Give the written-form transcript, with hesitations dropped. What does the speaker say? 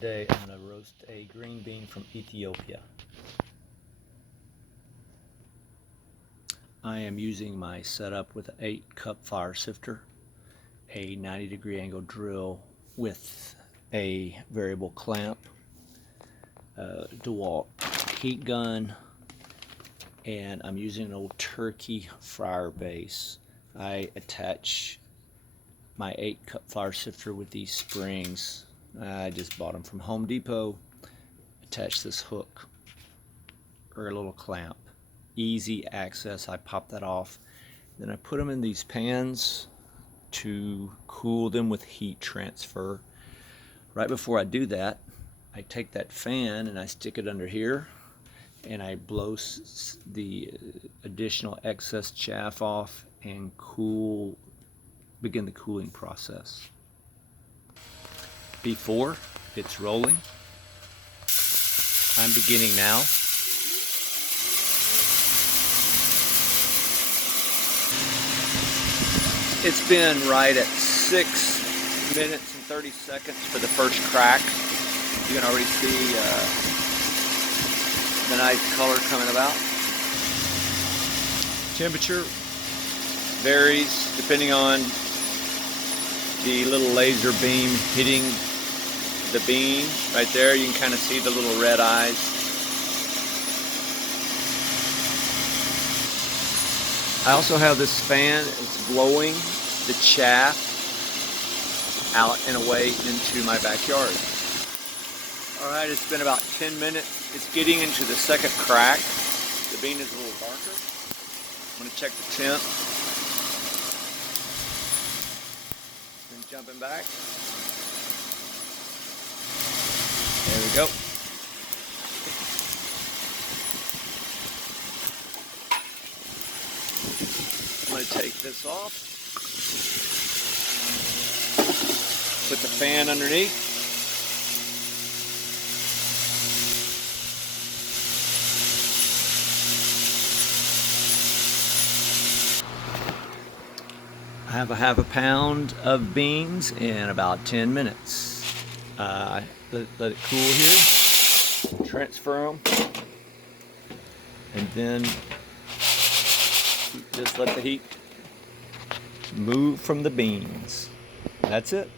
Today I'm going to roast a green bean from Ethiopia. I am using my setup with an 8-cup fire sifter, a 90-degree angle drill with a variable clamp, a DeWalt heat gun, and I'm using an old turkey fryer base. I attach my 8-cup fire sifter with these springs. I just bought them from Home Depot. Attach this hook or a little clamp. Easy access. I pop that off. Then I put them in these pans to cool them with heat transfer. Right before I do that, I take that fan and I stick it under here and I blow the additional excess chaff off and begin the cooling process. Before it's rolling, I'm beginning now. It's been right at 6 minutes and 30 seconds for the first crack. You can already see the nice color coming about. Temperature varies depending on the little laser beam hitting the bean. Right there you can kind of see the little red eyes. I also have this fan. It's blowing the chaff out and away into my backyard. Alright, it's been about 10 minutes. It's getting into the second crack. The bean is a little darker. I'm going to check the temp. Then jumping back. There we go. I'm going to take this off. Put the fan underneath. I have a half a pound of beans in about 10 minutes. Let it cool here. Transfer them. And then just let the heat move from the beans. That's it.